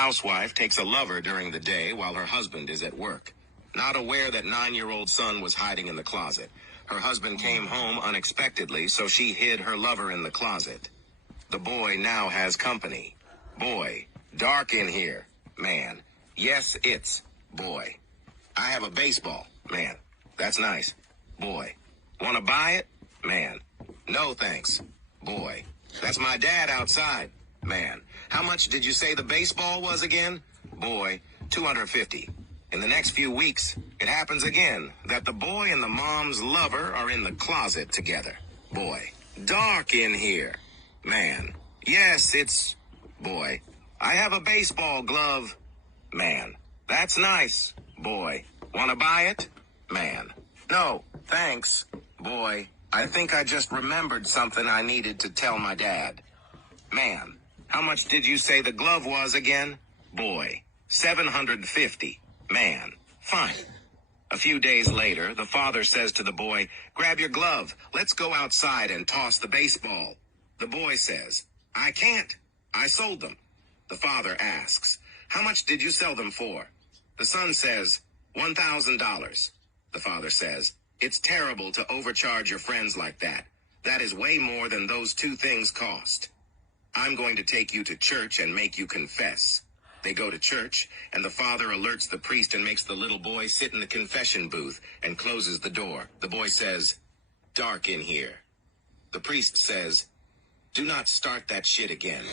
housewife takes a lover during the day while her husband is at work. Not aware that 9-year-old son was hiding in the closet. Her husband came home unexpectedly, so she hid her lover in the closet. The boy now has company. Boy, dark in here. Man, yes, it's boy. I have a baseball. Man, that's nice. Boy, wanna buy it? Man, no thanks. Boy, that's my dad outside. Man, how much did you say the baseball was again? Boy, $250. In the next few weeks, it happens again that the boy and the mom's lover are in the closet together. Boy, dark in here. Man, yes, it's boy. I have a baseball glove. Man, that's nice. Boy, wanna buy it? Man, no, thanks. Boy, I think I just remembered something I needed to tell my dad. Man, how much did you say the glove was again? Boy, $750. Man, fine. A few days later, the father says to the boy, grab your glove. Let's go outside and toss the baseball. The boy says, I can't. I sold them. The father asks, how much did you sell them for? The son says, $1,000. The father says, it's terrible to overcharge your friends like that. That is way more than those two things cost. I'm going to take you to church and make you confess. They go to church, and the father alerts the priest and makes the little boy sit in the confession booth and closes the door. The boy says, dark in here. The priest says, do not start that shit again.